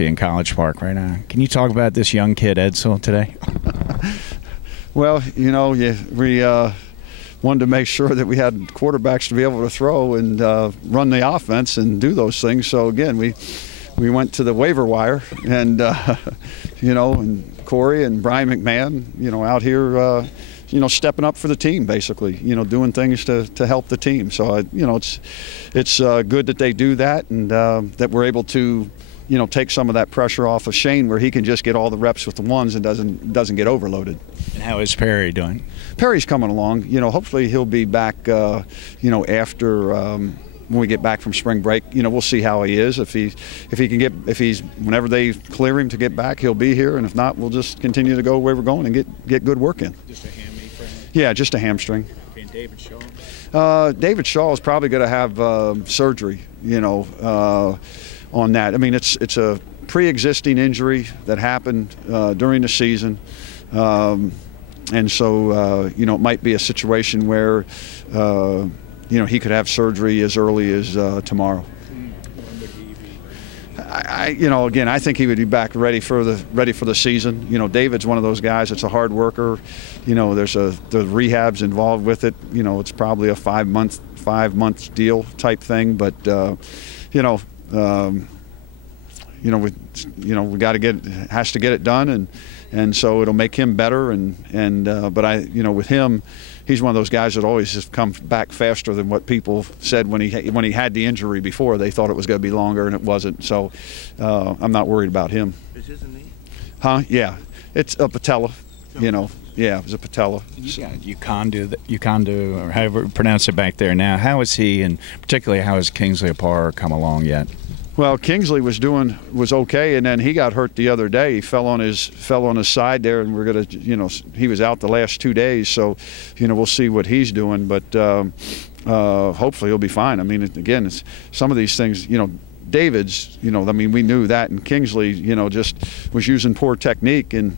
in College Park right now. Can you talk about this young kid, Edsel, today? Well, we wanted to make sure that we had quarterbacks to be able to throw and run the offense and do those things. So again, we went to the waiver wire, and and Corey and Brian McMahon, out here, stepping up for the team, basically, doing things to help the team. So it's good that they do that, and that we're able to take some of that pressure off of Shane, where he can just get all the reps with the ones and doesn't get overloaded. And how is Perry doing? Perry's coming along. Hopefully he'll be back. After when we get back from spring break, we'll see how he is. If he's whenever they clear him to get back, he'll be here. And if not, we'll just continue to go where we're going and get good work in. Just a hammy for him? Yeah, just a hamstring. And David Shaw? David Shaw is probably going to have surgery. On that. I mean, it's a pre-existing injury that happened during the season, and so it might be a situation where he could have surgery as early as tomorrow. Again, I think he would be back ready for the season. David's one of those guys that's a hard worker. There's the rehab's involved with it. It's probably a 5 month deal type thing, but we got to has to get it done, and so it'll make him better, but with him, he's one of those guys that always has come back faster than what people said when he had the injury before. They thought it was going to be longer, and it wasn't. So I'm not worried about him. Is his a knee? Huh? Yeah, it's a patella. Yeah, it was a patella. You got Ukondu, or however you pronounce it back there now. How is he, and particularly how has Kingsley Apar come along yet? Well, Kingsley was okay, and then he got hurt the other day. He fell on his side there, and we're gonna, he was out the last 2 days, so, we'll see what he's doing. But hopefully he'll be fine. I mean, again, it's some of these things. David's, we knew that, and Kingsley, just was using poor technique and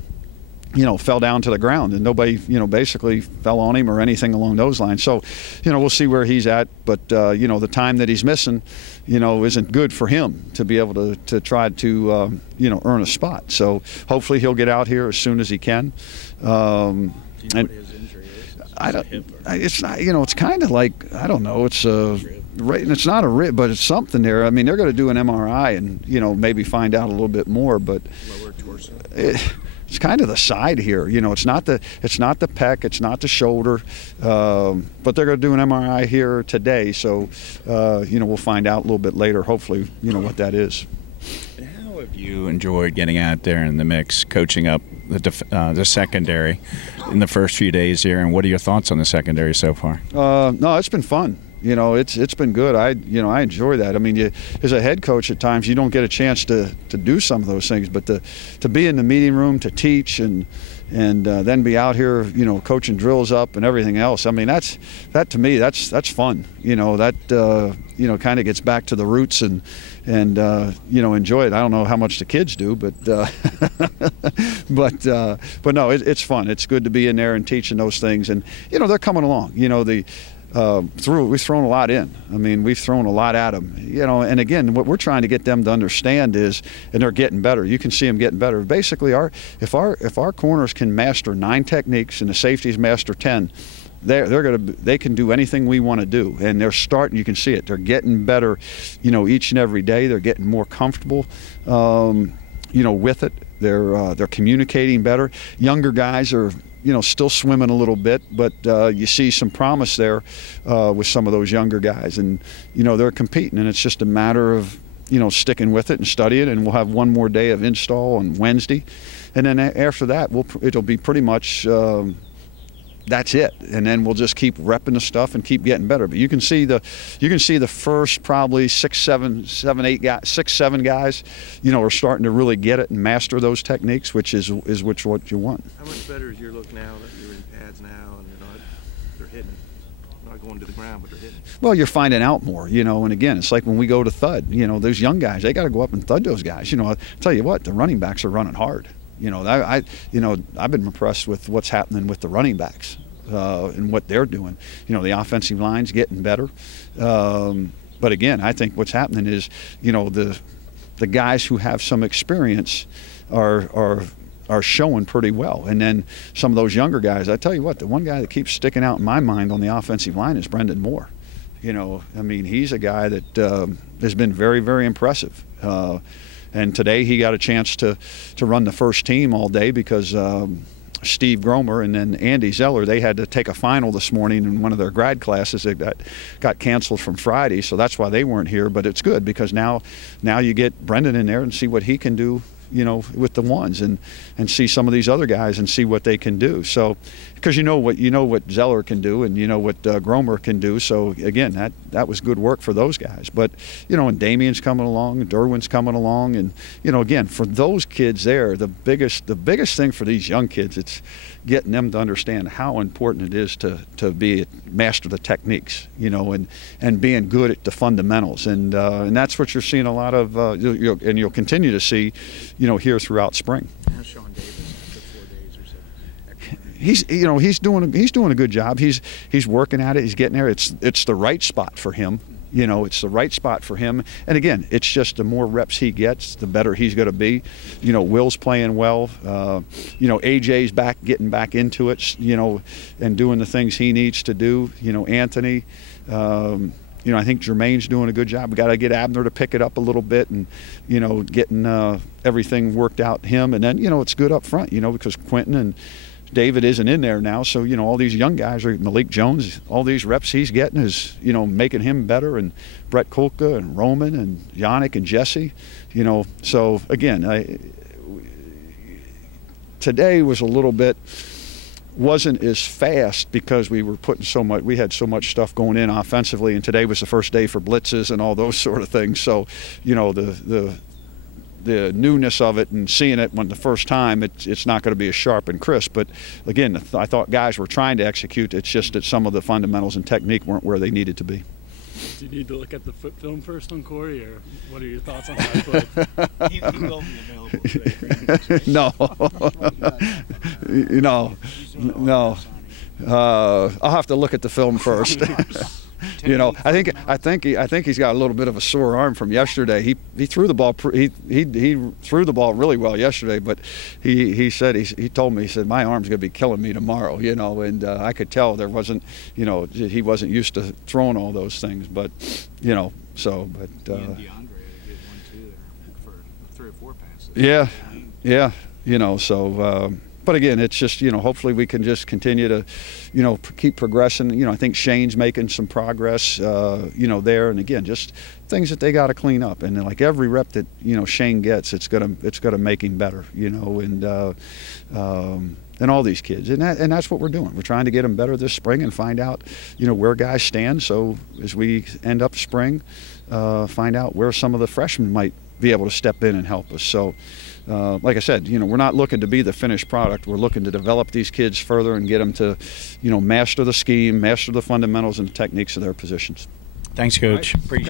fell down to the ground, and nobody, basically fell on him or anything along those lines. So, we'll see where he's at. But, the time that he's missing, isn't good for him to be able to try to, earn a spot. So hopefully he'll get out here as soon as he can. Do you know what his injury is? I don't. It's not. It's kind of like, I don't know. It's right, and it's not a rib, but it's something there. I mean, they're going to do an MRI and maybe find out a little bit more. But lower torso. It's kind of the side here. It's not the pec, it's not the shoulder, but they're going to do an MRI here today. So we'll find out a little bit later. Hopefully, what that is. How have you enjoyed getting out there in the mix, coaching up the secondary in the first few days here, and what are your thoughts on the secondary so far? No, it's been fun. It's been good. I enjoy that. I mean, as a head coach, at times you don't get a chance to do some of those things, but to be in the meeting room, to teach, and then be out here, coaching drills up and everything else. I mean, that to me, that's fun. That kind of gets back to the roots and enjoy it. I don't know how much the kids do, but but no, it's fun. It's good to be in there and teaching those things, and they're coming along. We've thrown a lot in. I mean, we've thrown a lot at them. And again, what we're trying to get them to understand is, and they're getting better. You can see them getting better. Basically, if our corners can master 9 techniques and the safeties master 10, they can do anything we want to do, and they're starting. You can see it. They're getting better, each and every day. They're getting more comfortable, with it. They're communicating better. Younger guys are, still swimming a little bit, but you see some promise there with some of those younger guys, and they're competing, and it's just a matter of sticking with it and studying. And we'll have one more day of install on Wednesday, and then after that it'll be pretty much that's it, and then we'll just keep repping the stuff and keep getting better. But you can see the first probably 6, 7 guys, are starting to really get it and master those techniques, which is what you want. How much better is your look now that you're in pads now and they're hitting, not going to the ground, but they're hitting? Well, you're finding out more, and again, it's like when we go to thud, those young guys, they got to go up and thud those guys. I'll tell you what, the running backs are running hard. I've been impressed with what's happening with the running backs and what they're doing. The offensive line's getting better. But again, I think what's happening is, the guys who have some experience are showing pretty well. And then some of those younger guys, I tell you what, the one guy that keeps sticking out in my mind on the offensive line is Brendan Moore. You know, I mean, he's a guy that has been very, very impressive. And today he got a chance to run the first team all day because Steve Gromer and then Andy Zeller, they had to take a final this morning in one of their grad classes that got canceled from Friday, so that's why they weren't here. But it's good because now you get Brendan in there and see what he can do, you know, with the ones, and see some of these other guys and see what they can do. So, because you know what Zeller can do, and you know what Gromer can do. So again, that was good work for those guys. But you know, and Damien's coming along, and Derwin's coming along, and you know, again, for those kids there, the biggest thing for these young kids, it's getting them to understand how important it is to master the techniques, you know, and being good at the fundamentals, and that's what you're seeing a lot of, and you'll continue to see, you know, here throughout spring. How's Sean Davis after 4 days or so? He's doing a good job. He's working at it. He's getting there. It's the right spot for him. You know, it's the right spot for him. And again, it's just the more reps he gets, the better he's going to be. You know, Will's playing well. You know, AJ's getting back into it, you know, and doing the things he needs to do. You know, Anthony, you know, I think Jermaine's doing a good job. We got to get Abner to pick it up a little bit, and, you know, getting everything worked out him. And then, you know, it's good up front, you know, because Quentin and David isn't in there now, so you know, all these young guys, Malik Jones, all these reps he's getting is, you know, making him better, and Brett Kulka and Roman and Yannick and Jesse, you know. So again, today was a little bit, wasn't as fast because we had so much stuff going in offensively, and today was the first day for blitzes and all those sort of things. So, you know, the newness of it and seeing it when the first time, it's not going to be as sharp and crisp. But again, I thought guys were trying to execute. It's just that some of the fundamentals and technique weren't where they needed to be. Do you need to look at the film first on Corey, or what are your thoughts on that? He will be available. No. I'll have to look at the film first. You know, I think he's got a little bit of a sore arm from yesterday. He threw the ball he threw the ball really well yesterday, but he said he told me, he said, my arm's going to be killing me tomorrow, you know, and I could tell there wasn't, you know, he wasn't used to throwing all those things, but you know, so but and DeAndre had a good one too there for 3 or 4 passes. Yeah, you know, so but again, it's just, you know, hopefully we can just continue to, you know, keep progressing. You know, I think Shane's making some progress, you know, there. And again, just things that they got to clean up. And like every rep that, you know, Shane gets, it's gonna make him better, you know, and all these kids. And that's what we're doing. We're trying to get them better this spring and find out, you know, where guys stand. So as we end up spring, find out where some of the freshmen might be able to step in and help us. So, like I said, you know, we're not looking to be the finished product. We're looking to develop these kids further and get them to, you know, master the scheme, master the fundamentals and the techniques of their positions. Thanks, Coach. Appreciate